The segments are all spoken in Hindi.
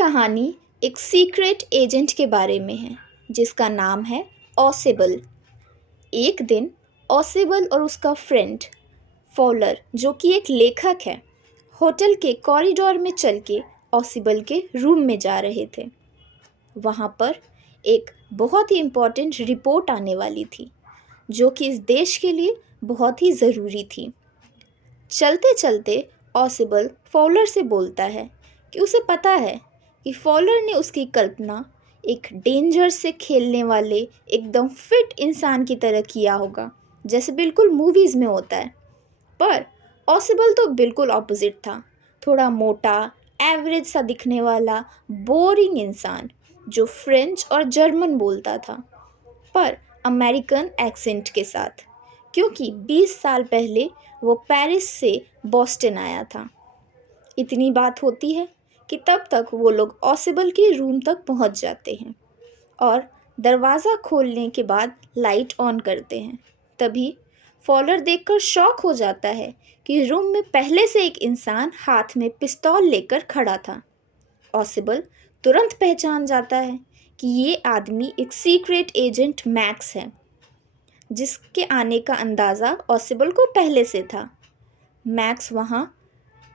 कहानी एक सीक्रेट एजेंट के बारे में है जिसका नाम है ऑसिबल। एक दिन ऑसिबल और उसका फ्रेंड फॉलर, जो कि एक लेखक है, होटल के कॉरिडोर में चल के ऑसिबल के रूम में जा रहे थे। वहाँ पर एक बहुत ही इम्पोर्टेंट रिपोर्ट आने वाली थी जो कि इस देश के लिए बहुत ही ज़रूरी थी। चलते चलते ऑसिबल फॉलर से बोलता है कि उसे पता है कि फॉलर ने उसकी कल्पना एक डेंजर से खेलने वाले एकदम फिट इंसान की तरह किया होगा, जैसे बिल्कुल मूवीज़ में होता है। पर ऑसिबल तो बिल्कुल ऑपोजिट था, थोड़ा मोटा, एवरेज सा दिखने वाला बोरिंग इंसान जो फ्रेंच और जर्मन बोलता था, पर अमेरिकन एक्सेंट के साथ, क्योंकि 20 साल पहले वो पेरिस से बॉस्टन आया था। इतनी बात होती है कि तब तक वो लोग ऑसिबल के रूम तक पहुंच जाते हैं और दरवाज़ा खोलने के बाद लाइट ऑन करते हैं। तभी फॉलर देखकर शॉक हो जाता है कि रूम में पहले से एक इंसान हाथ में पिस्तौल लेकर खड़ा था। ऑसिबल तुरंत पहचान जाता है कि ये आदमी एक सीक्रेट एजेंट मैक्स है, जिसके आने का अंदाज़ा ऑसिबल को पहले से था। मैक्स वहाँ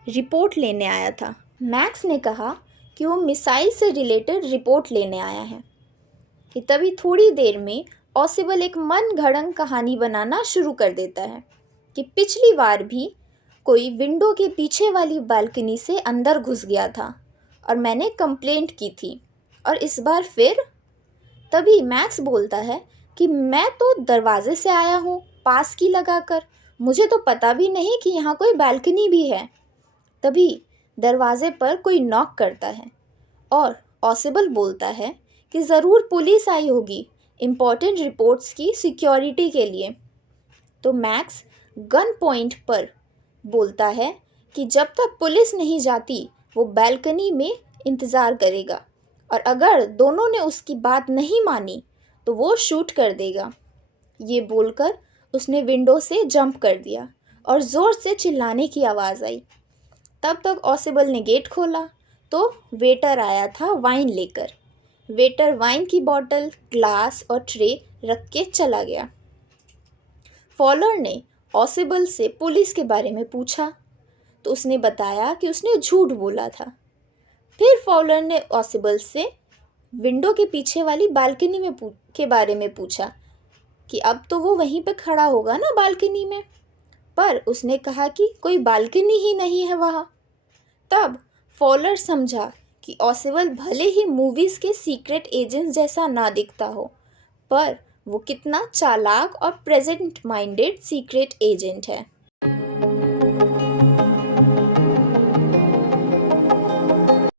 रिपोर्ट लेने आया था। मैक्स ने कहा कि वो मिसाइल से रिलेटेड रिपोर्ट लेने आया है कि तभी थोड़ी देर में ऑसिबल एक मन घड़ंग कहानी बनाना शुरू कर देता है कि पिछली बार भी कोई विंडो के पीछे वाली बालकनी से अंदर घुस गया था और मैंने कंप्लेंट की थी, और इस बार फिर। तभी मैक्स बोलता है कि मैं तो दरवाजे से आया हूँ पास की लगाकर, मुझे तो पता भी नहीं कि यहाँ कोई बालकनी भी है। तभी दरवाजे पर कोई नॉक करता है और ऑसिबल बोलता है कि ज़रूर पुलिस आई होगी इम्पॉर्टेंट रिपोर्ट्स की सिक्योरिटी के लिए। तो मैक्स गन पॉइंट पर बोलता है कि जब तक पुलिस नहीं जाती वो बालकनी में इंतज़ार करेगा, और अगर दोनों ने उसकी बात नहीं मानी तो वो शूट कर देगा। ये बोलकर उसने विंडो से जंप कर दिया और ज़ोर से चिल्लाने की आवाज़ आई। तब तक ऑसिबल ने गेट खोला तो वेटर आया था वाइन लेकर। वेटर वाइन की बोतल, ग्लास और ट्रे रख के चला गया। फॉलर ने ऑसिबल से पुलिस के बारे में पूछा तो उसने बताया कि उसने झूठ बोला था। फिर फॉलर ने ऑसिबल से विंडो के पीछे वाली बालकनी में के बारे में पूछा कि अब तो वो वहीं पे खड़ा होगा ना बालकनी में, पर उसने कहा कि कोई बालकनी ही नहीं है वहाँ। तब फॉलर समझा कि ऑसिबल भले ही मूवीज़ के सीक्रेट एजेंट जैसा ना दिखता हो, पर वो कितना चालाक और प्रेजेंट माइंडेड सीक्रेट एजेंट है।